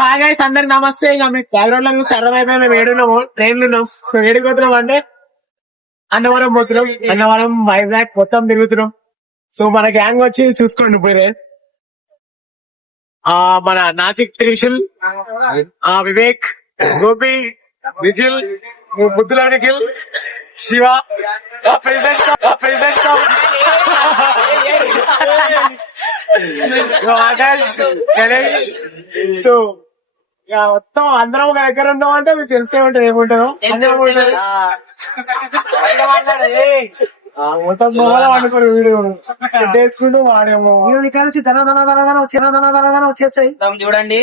Hi guys అందరికి నమస్తే. ఇక మీకు బ్యాక్గ్రౌండ్ లో చూస్తే అర్థమైపోయి మేము ఏడున్నాము, ట్రైన్లు ఉన్నాం. సో ఏడుకు పోతున్నాం అంటే అన్నవరం పోతున్నాం. అన్నవరం వైజాగ్ మొత్తం తిరుగుతున్నాం. సో మన గ్యాంగ్ వచ్చి చూసుకోండి పోయి మన నాసిక్ త్రిశూల్, వివేక్, గోపి, నిఖిల్, బుద్ధుల నిఖిల్, శివ, ఆకాష్, గణేష్. సో ఇక మొత్తం అందరం ఒక దగ్గర ఉన్నాం అంటే మీకు తెలిసే ఉంటుంది ఏముంటుందో. మొత్తం మొదలు అనుకోరు వీడియో షెడ్ వేసుకుంటూ వాడేమో వచ్చేస్తాయి చూడండి.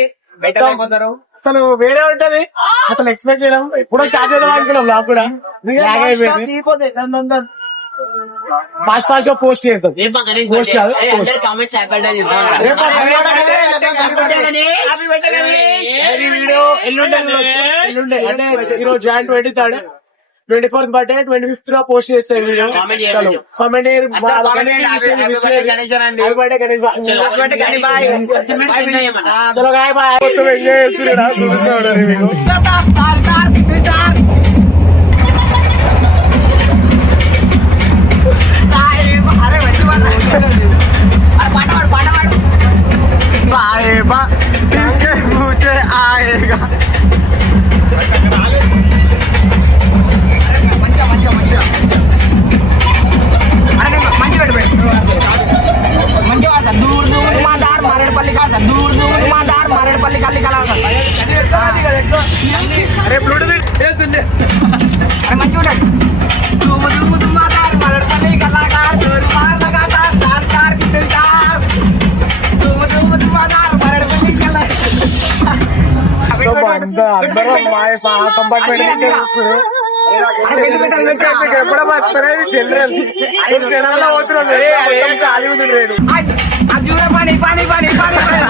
అసలు వేరే ఉంటది. అసలు ఎక్స్పెక్ట్ చేయడం ఎప్పుడో స్టార్ట్ చేద్దాం అనుకున్నాం. నాకు కూడా ఫాస్ట్ ఫాస్ట్ గా పోస్ట్ చేస్తాం. పోస్ట్ కాదు, వీడియో ఎల్లుండే అంటే ఈరోజు John 23rd, 24th birthday, 25th లో పోస్ట్ చేస్తారు వీడియో. కామెంట్ చలో గాయ బాయ్. ఎంజాయ్ చేస్తున్నాడు మీకు. साहेबा इनके मुझे आएगा. మంచిగా వాడతా. దూర్ దూర్ మా దార్ మారేడుపల్లి కాడతా. దూర్ దూర్ మా దార్ మారేడుపల్లి కల్లి కల అరే మంచిగా ఉంటాడు. దూము దూము మా దార్ మారేడుపల్లి కల్లాగార్ దూరు మార్ లగాతార్ దార్ దార్ కిటార్ దూము దూము మా దార్ మారేడుపల్లి కల్లా. అందరూ మా కంపార్ట్మెంట్ అజూర పని పని పని పని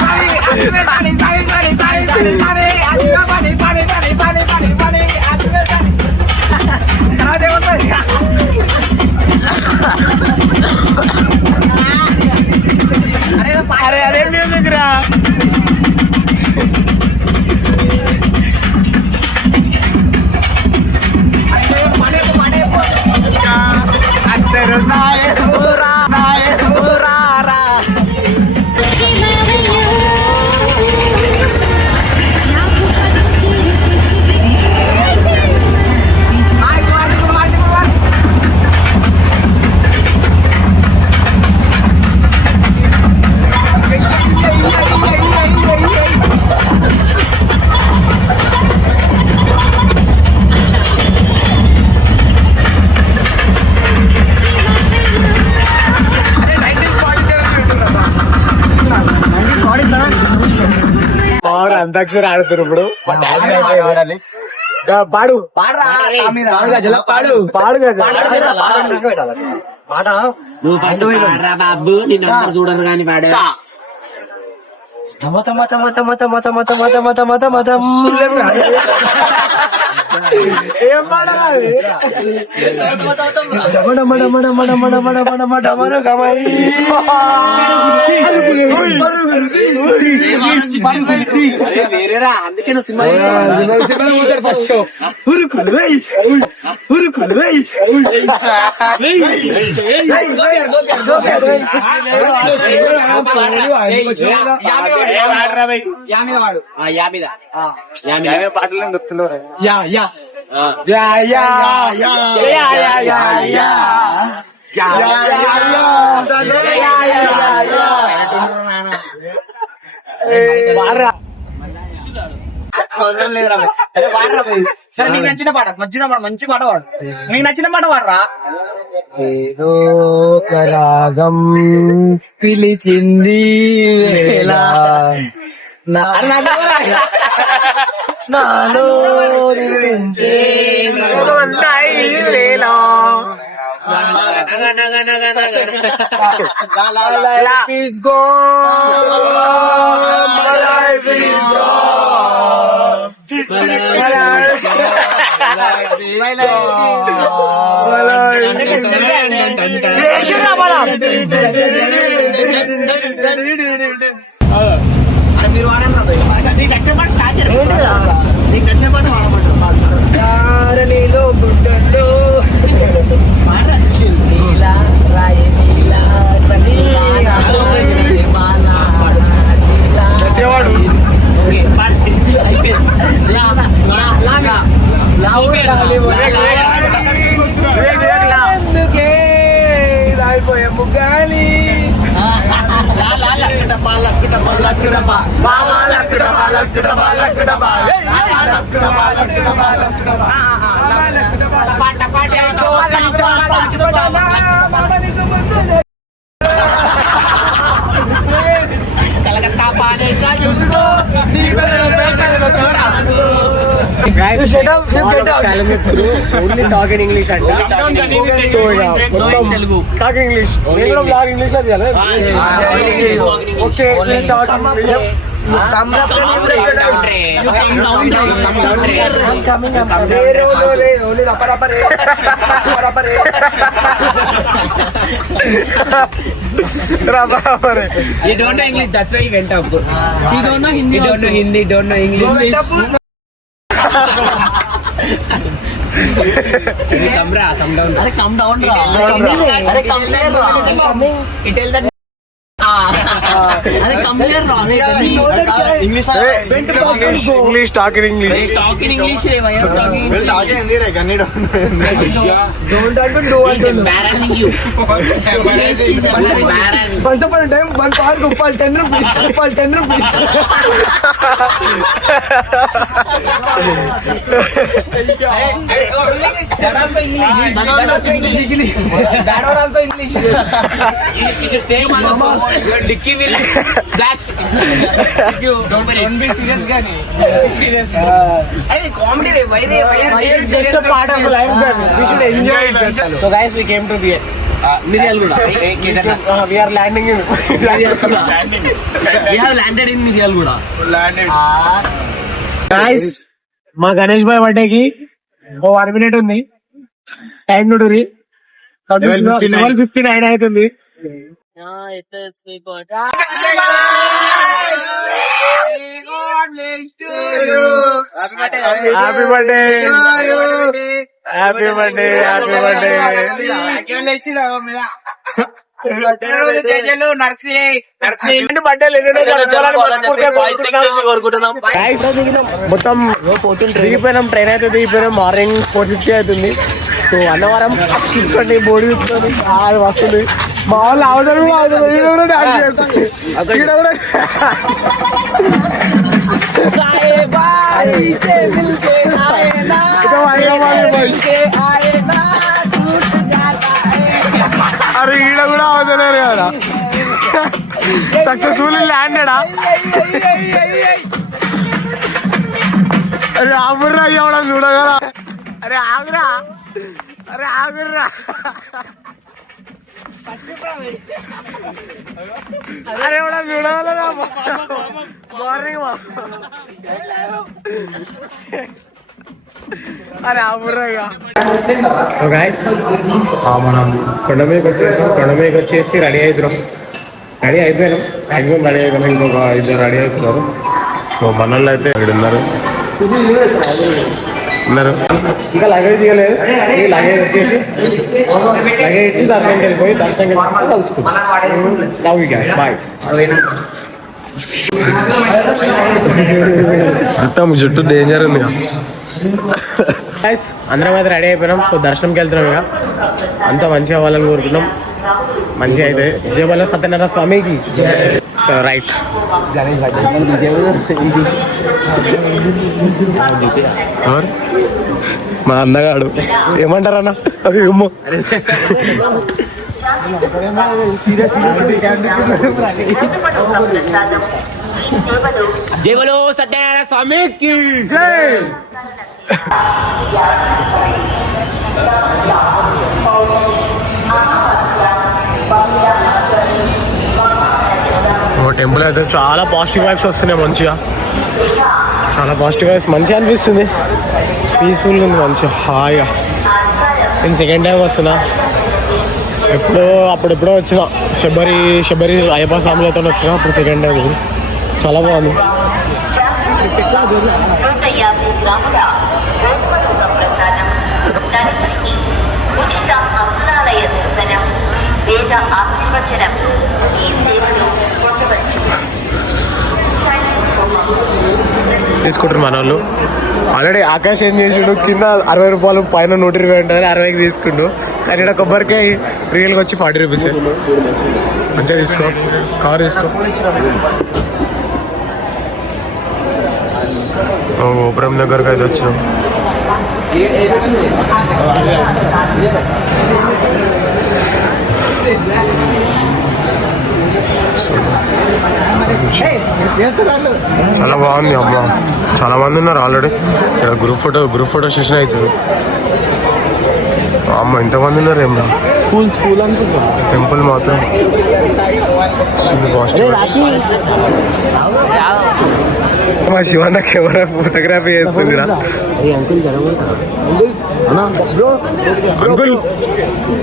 పని అజూర పని పని పని పని పని పని అజూర పని పని పని పని పని పని అజూర పని తర్వాత ఏమవుతుంది? అరే అదే మ్యూజిక్ రా. అందరూ సాయరా సాయరా అంతాక్షరి ఆడుతారు ఇప్పుడు. పాడు పాడు బాబు నిన్ను చూడరు కానీ పాడే మత మత మత మత మత మత మత మత మత మతం ఏం పాడాలి? వేరేరా అందుకే సినిమా పాటలు గుర్తున్నారు. సరే నీకు నచ్చిన పాట మంచి పాట పాడు. నీకు నచ్చిన పాట పాడరా. ఏదో రాగం పిలిచింది వేళ నాలో మీరు వాడండి. డబ్బా బావా లక్స్ డబ్బా లక్స్ డబ్బా లక్స్ డబ్బా లక్స్ డబ్బా లక్స్ డబ్బా లక్స్ డబ్బా లక్స్ డబ్బా పాట పాట లక్స్ డబ్బా బావా నీకు ముందు కలకత్తా పాడేసా చూసుకో నీ బెదల బెదల తోరాసు Guys, challenge through only talk in English and so yeah, Telugu. Talk English. నేను కూడా vlog English లో చేయాలి. Okay, let's talk English. Come You don't know English, that's why he went up. You don't know Hindi. You don't know Hindi, don't know English. Come down. Are come down, ra. Are come here, ra. You tell that. Are come here, ra. English. English, talk in English. Talk in English, re. Why are you talking English? Don't even do it. Embarrassing you. Yes, he's embarrassing. Once upon a time, one power Gopal 10 rupees. Gopal 10 rupees. That also English. That also English. You should say, Mama, your dicky will flash. Don't be serious, Gani. Serious. Hey, comedy, re. Why are you Just a part of life, then we should enjoy it. So guys, we came to the Miryalguda. we are landing in We have landed in Miryalguda. guys. మా గణేష్ భాయ్ బర్త్డేకి 1 minute ఉంది. Time చూడురి 12:59 అవుతుంది. It's me, God. Happy birthday happy birthday happy birthday మొత్తం దిగిపోయినాం. Train అయితే దిగిపోయినాం. Morning 4:50 అవుతుంది. So Annavaram చూసుకోండి, board చూసుకోండి, వస్తుంది. మా వాళ్ళు అవసరం అరే ఈడ కూడా అవసలేరు కదా. సక్సెస్ఫుల్ ల్యాండెడా. అరే ఆగుర్రా ఇవ్వడం చూడగల. అరే ఆగురా, అరే ఆగుర్రా. అరే ఇవ్వడం చూడగలరా మార్నింగ్. అరే ఆగుర్రా. సో గైస్, మనం కొండ మీదకి వచ్చేసాం. కొండ మీదకి వచ్చేసి రెడీ అయిపోయినాం. మ్యాక్సిమం రెడీ అయిపోయినాం. ఇంకొక 2 రెడీ అవుతున్నారు. సో మనల్లో అయితే ఇక్కడ ఉన్నారు. ఇంకా లగేజ్ ఇవ్వలేదు. ఈ లగేజ్ వచ్చేసి లగేజ్ ఇచ్చి దర్శనంకి వెళ్ళిపోయి దర్శనంకి వెళ్ళి కలుసుకుంటాం. Love you guys, bye. మొత్తం జుట్టు డేంజర్ ఉంది. అందరం అయితే రెడీ అయిపోయినాం. సో దర్శనంకి వెళ్తున్నాం. ఇక అంతా మంచిగా అవ్వాలని కోరుకున్నాం. మంచిగా అయితే జయబల సత్యనారాయణ స్వామికి రైట్. మా అందగాడు ఏమంటారన్నా? అవి ఉమ్మో జై బలో సత్యనారాయణ స్వామికి. టెంపుల్ అయితే చాలా పాజిటివ్ వైబ్స్ వస్తున్నాయి. మంచిగా చాలా పాజిటివ్ వైబ్స్, మంచిగా అనిపిస్తుంది. పీస్ఫుల్గా ఉంది, మంచిగా హాయిగా. నేను సెకండ్ టైం వస్తున్నా. అప్పుడెప్పుడో వచ్చిన శబరి అయ్యప్ప స్వామిలతో వచ్చిన. అప్పుడు సెకండ్ టైం. చాలా బాగుంది. తీసుకుంటారు మన వాళ్ళు. ఆల్రెడీ ఆకాష్ ఏం చేసిండు, కింద 60 రూపాయలు, పైన 120 ఉంటుంది. 60కి తీసుకుండు. కానీ ఇక్కడ కొబ్బరికాయ రియల్గా వచ్చి 40 రూపీస్. మంచిగా తీసుకో, కవర్ తీసుకో. గోపురం దగ్గరకు అయితే వచ్చాం. చాలా బాగుంది అమ్మ. చాలా మంది ఉన్నారు ఆల్రెడీ. ఇక్కడ గ్రూప్ ఫోటో సెషన్ అవుతుంది. అమ్మ ఇంతమంది ఉన్నారు ఏం స్కూల్ అనుకుంటా. టెంపుల్ మాత్రం మా శివన్న కెమెరా ఫోటోగ్రఫీ చేస్తుందిరా. అంకుల్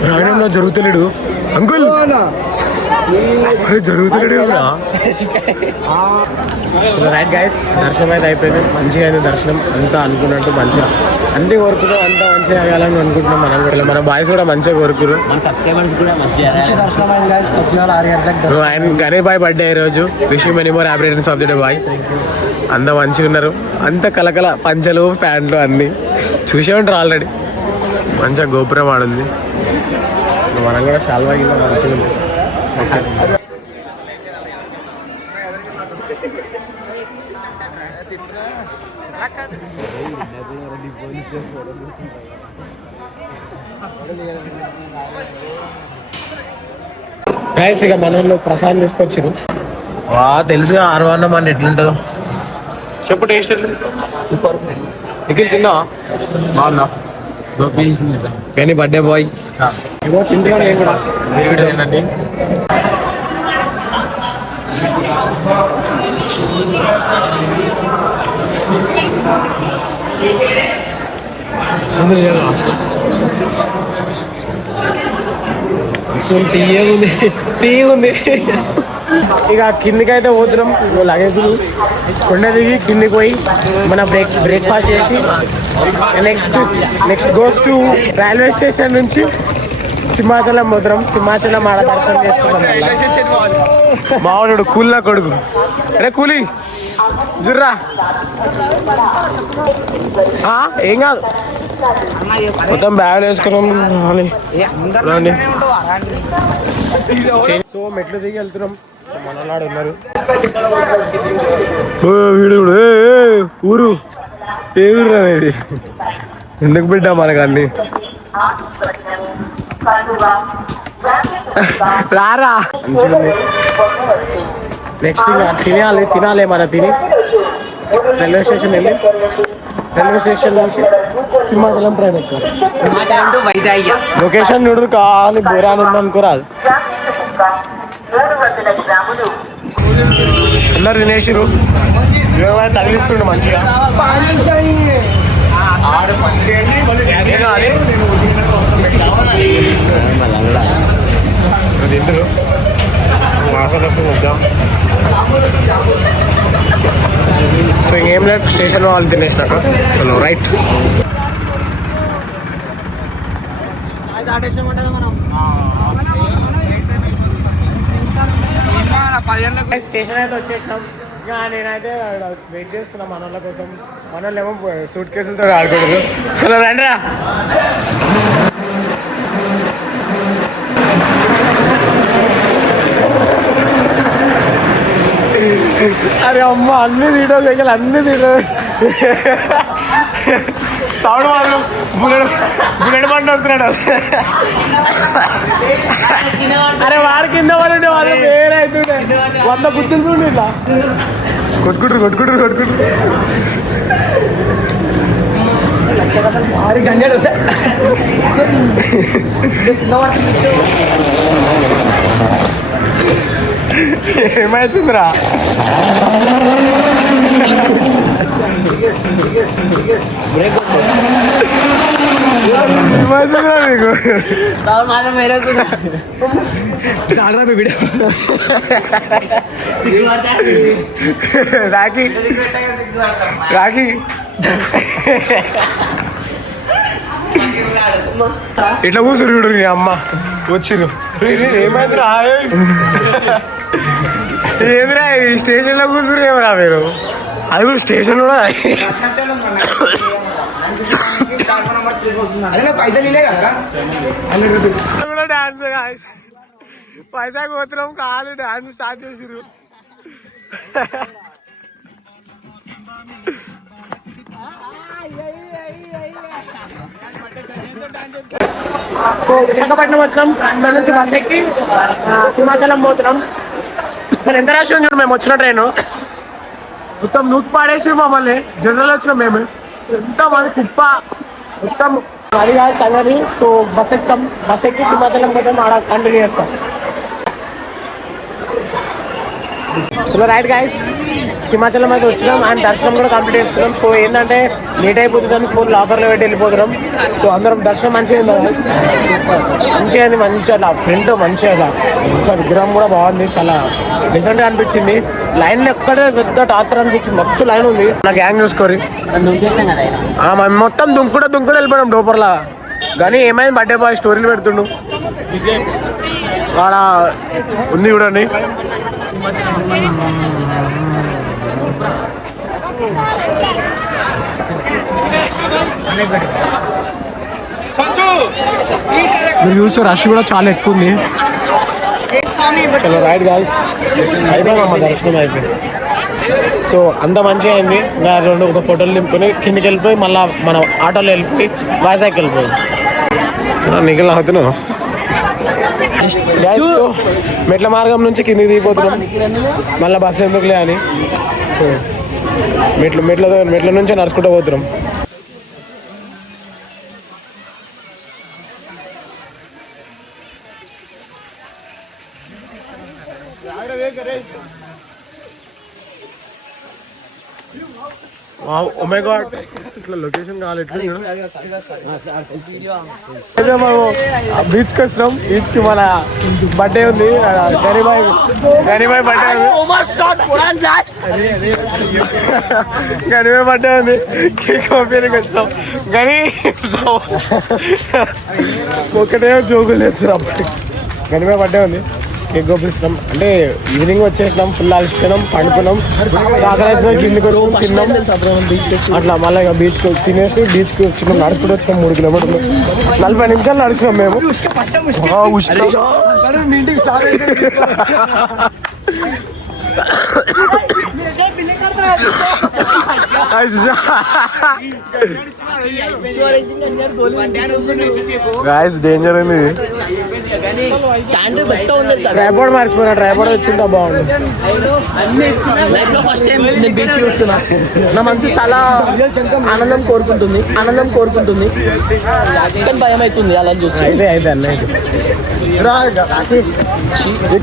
రాయడం జరుగుతలేడు. అంకుల్ జరుగుతలేడు. రైట్ గైస్, దర్శనం అయితే అయిపోయింది. మంచిగా అయింది దర్శనం. అంతా అనుకున్నట్టు మంచిగా అన్ని కోరుకున్నాం. అంతా మంచిగా అయ్యాలని అనుకుంటున్నాం. మనం కూడా మన బాయ్స్ కూడా మంచిగా కోరుకురు. ఆయన గణేష్ బాయ్ బర్త్డే ఈ రోజు. Wish you many more happy returns of the day boy. అంతా మంచిగా ఉన్నారు. అంత కలకల పంచలు ప్యాంట్లు అన్నీ చూసే ఉంటారు ఆల్రెడీ. మంచిగా గోపురం ఆడుంది. మనం కూడా చాలా బాగా మంచిగా ఉంది. గైస్ ఇక మనలో ప్రసాదం తీసుకొచ్చారు. తెలుసుగా ఆర్వాన్నం అంటే ఎట్లుంటుందో చెప్పు. Taste super. నిఖిల్ తిన్నా బాగుందా? కానీ బర్త్డే బాయ్ ఏమో తింటున్నాడు. ఏం కూడా చూడండి. తీయగుంది. ఇక కిందికైతే పోతున్నాం. లగేజ్ కొండ దిగి కిందికి పోయి మన బ్రేక్ఫాస్ట్ చేసి next goes to railway station నుంచి సింహాచలం పోతున్నాం. సింహాచలం ఆడ దర్శనం చేసుకున్నాం. మావాడు కూలినా కొడుకు. అరే కూలి జుర్రా. ఏం కాదు, మొత్తం బ్యాగ్ వేసుకున్నాం. సో మెట్లు దిగి వెళ్తున్నాం. మనలాడు ఉన్నారు. వీడు ఊరు ఏ ఊరు అనేది ఎందుకు బిడ్డా మనకు అన్ని రారా. మంచిగా నెక్స్ట్ తినాలి మన తిని రైల్వే స్టేషన్ వెళ్ళి రైల్వే స్టేషన్ నుంచి సింహాచలం ట్రైన్ ఎక్కాలి. లొకేషన్ చూడు కావాలి. బోరాన్ ఉందనుకోరాదు. అందరు తినేసిరు. తగిలిస్తుండు మంచిగా. తింటారు. సో ఏం లేదు, స్టేషన్ వాళ్ళు తినేసినాక చలో రైట్. స్టేషన్ అయితే వచ్చేసినాం. ఇంకా నేనైతే వెయిట్ చేస్తున్నా మన వాళ్ళ కోసం. మన వాళ్ళు ఏమో సూట్ కేసులతో ఆడుకోలేదు. చలో రండి రా. అరే అమ్మ అన్ని తీయడం దగ్గర అన్ని తీయడం. సౌండ్ మాత్రం బుల్లెట్ బండి వస్తున్నాడు. అరే వాడి కింద పడి వాళ్ళు వేరే అవుతుండే 100 గుర్తులు ఇలా కొట్టుకుంటారు. ఏమైతుందిరా? ఏమైతుందిరా మీకు? రాఖీ ఇట్లా కూర్చురు చూడు. నీ అమ్మ వచ్చిరు. ఏమైందిరా? ఏమిరా ఈ స్టేషన్ లో కూర్చురు? ఏమరా మీరు? అది కూడా స్టేషన్ కూడా డాన్స్ పైసా పోతున్నాం. కాలు డాన్స్ స్టార్ట్ చేసిరు. సో విశాఖపట్నం వచ్చినాం, ఇక్కడ నుంచి బస్ ఎక్కి సింహాచలం పోతున్నాం. అసలు ఎంత రష్ ఉంది మేము వచ్చిన ట్రైన్ మొత్తం నూట్ పాడేసి మమ్మల్ని జనరల్ వచ్చినాం మేము. ఎంత మంది కుప్ప మొత్తం అది కాదు సంగతి. సో బస్ ఎక్కి సింహాచలం పోతాం, ఆడ కంటిన్యూ చేస్తాం. సో రైట్ గాయస్, సింహాచలం అయితే వచ్చినాం అండ్ దర్శనం కూడా కంప్లీట్ చేసుకున్నాం. సో ఏంటంటే లేట్ అయిపోతుందని ఫోన్ లాకర్లో పెట్టి వెళ్ళిపోతున్నాం. సో అందరం దర్శనం మంచిగా అయింది, మంచిగా ఫ్రంట్ మంచిగా విగ్రహం కూడా బాగుంది, చాలా డిఫరెంట్గా అనిపించింది. లైన్ ఎక్కడే పెద్ద టార్చర్ అనిపించింది, మస్తు లైన్ ఉంది. నా గ్యాంగ్ చూసుకోరి మొత్తం దుంకుడా వెళ్ళిపోయాం డోపర్లా. కానీ ఏమైంది బర్త్డే బాయ్ స్టోరీలు పెడుతుండు ఆడ ఉంది చూడండి. మీరు చూస్తే రష్ కూడా చాలా ఎక్కువ ఉంది. చలో రైట్ గాయ్స్, అయిపోయిందమ్మా దర్శనం అయిపోయింది. సో అంత మంచిగా అయింది. ఇంకా ఒక ఫోటోలు దింపుకొని కిందికి వెళ్ళిపోయి మళ్ళీ మనం ఆటోలో వెళ్ళిపోయి వైజాగ్ వెళ్ళిపోయి నిఖిల్ అవుతున్నావు. సో మెట్ల మార్గం నుంచి కిందికి దిగిపోతున్నాం, మళ్ళీ బస్సు ఎందుకులే అని మెట్ల నుంచి నడుచుకుంటూ పోతున్నాం. ఓ మై గాడ్, ఇట్లా లొకేషన్ కావాలి. బీచ్ కి వచ్చినాం. బీచ్ కి మన బర్త్డే ఉంది, గనిబాయ్ బర్త్డే ఉంది. కేక్ పంపించడానికి వచ్చినాం కానీ ఒకటే జోకులు వేస్తున్నాం. గనిబాయ్ బర్త్డే ఉంది, కేక్ పంపిస్తున్నాం. అంటే ఈవినింగ్ వచ్చేసినాం, ఫుల్ అలసిపోయినాం, పండుకున్నాం, ఆకలి కిందికి వచ్చి తిన్నాం. అట్లా మళ్ళీ ఇక బీచ్కి తినేసి బీచ్కి వచ్చినాం. నడుచుకుంటూ వచ్చినాం 3 కిలోమీటర్లు, 40 నిమిషాలు నడుచున్నాం మేము. గాయస్ డేంజర్ ఉంది. ట్రైపాడ్ మార్చిపోయినా, ట్రైపాడ్ వచ్చిందా బాగుంది. ఫస్ట్ టైం నేను బీచ్ చూస్తున్నా, నా మనసు చాలా ఆనందం కోరుకుంటుంది కానీ భయం అవుతుంది అలా చూస్తే. అయితే అన్న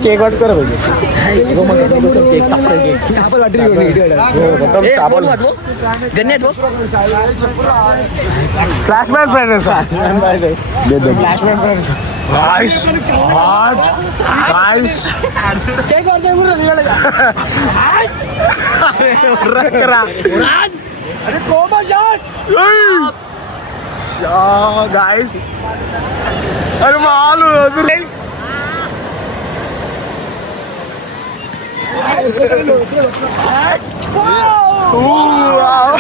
కేక్ పట్టుకోరా flash man friends, flash man friends. Guys, hot, guys. Take out the mura, liga lega. Rakra. Are coma shot. Shot, guys. Are malu, adure. Wow.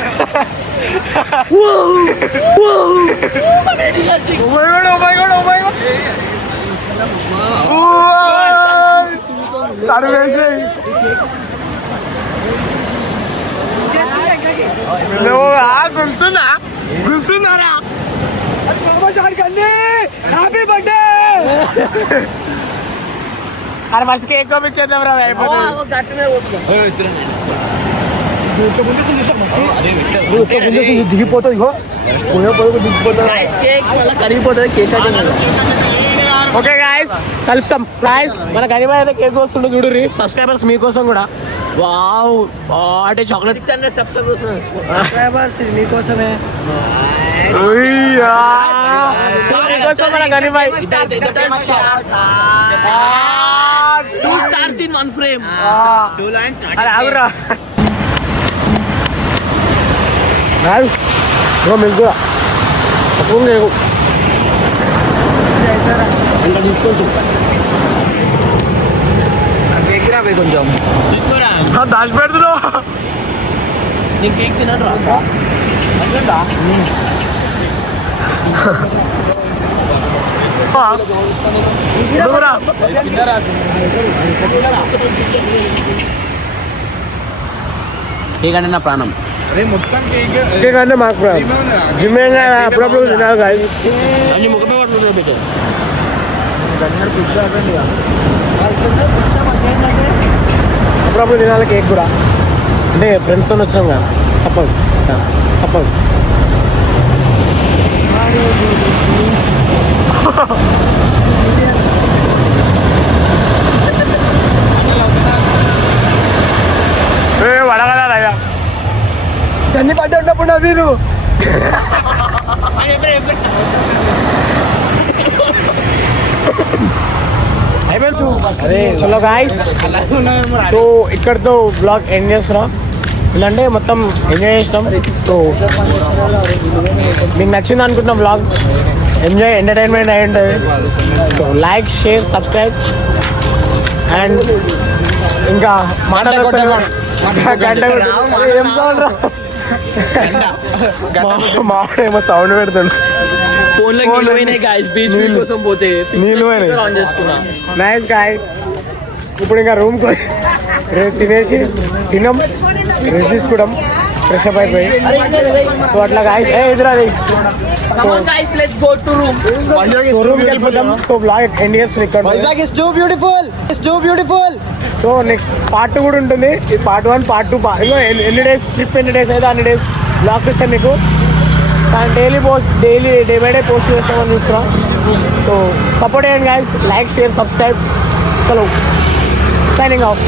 గుర్తున్నారా? Happy birthday. అరే ఫస్ట్ కేక్ పంపించేద్దాం రా. దిగిపోతుంది, కరిగిపోతుంది కేక్. ఓకే గాయస్, కలుస్తాం. Guys మన గనిబాయ్ అయితే కేక్ వస్తుండే చూడుర్రి, సబ్స్క్రైబర్స్ మీకోసం కూడా. వావ్, అంటే చాక్లెట్ 600 సబ్స్క్రైబర్స్ మీకోసమే. మీకోసం మన Gani Bhai 2 stars in 1 frame. 2 lines. అరే ఆగురా బ్రో, మీకు కూడా కొంచెం దాచి పెడుతున్నావు. నేను కేక్ తినడు రా. కేక్ అంటే నా ప్రాణం. అరే మొత్తం కేక్ కేక్ అంటే మాకు జిమ్ అప్పుడప్పుడు తినాలి guys. అన్ని ముఖమే పడుతుంది మీకు అప్పుడప్పుడు తినాలి కేక్ కూడా అంటే ఫ్రెండ్స్తో వచ్చినాం కదా తప్పదు తప్పదు వడగలరా దాన్ని పడ్డ ఉన్నప్పుడు మీరు అదే చలో గాయస్ సో ఇక్కడతో బ్లాగ్ ఎండ్ చేస్తున్నాం ఇలాంటే మొత్తం ఎంజాయ్ చేసినాం సో మీకు నచ్చింది అనుకుంటున్నాం బ్లాగ్ ఎంజాయ్ ఎంటర్టైన్మెంట్ అయి ఉంటుంది so like share subscribe and ఇంకా మాటలు గంట ఏం సౌండ్ మాడేమో సౌండ్ పెడుతుండు ఫోన్ లో నీళ్ళు పోయినాయి guys, బీచ్ వ్యూ కోసం పోతే నీళ్ళు పోయినాయి. ఆన్ చేసుకున్నా. నైస్ గాయ్ ఇప్పుడు ఇంకా రూమ్ రేపు తినేసి తిన్నాం రెస్ట్ తీసుకుంటాం ఫ్రెష్ అప్ అయిపోయి సో అట్లా guys ఎదురది Come on guys, let's go to room. రూమ్కి వెళ్ళిపోతాం సో బ్లాగ్ ఎండ్ చేస్తుంది ఇక్కడ Vizag is two beautiful, is two beautiful. So next part 2 కూడా ఉంటుంది ఇది పార్ట్ 1 పార్ట్ 2 ఇంకా ఎన్ని డేస్ ట్రిప్ ఎన్ని డేస్ అయితే అన్ని డేస్ బ్లాగ్స్ ఇస్తాను మీకు and daily day by day post చేస్తామని చూస్తున్నాం సో సపోర్ట్ చేయండి గాయస్ లైక్ షేర్ సబ్స్క్రైబ్ చలో సైనింగ్ ఆఫ్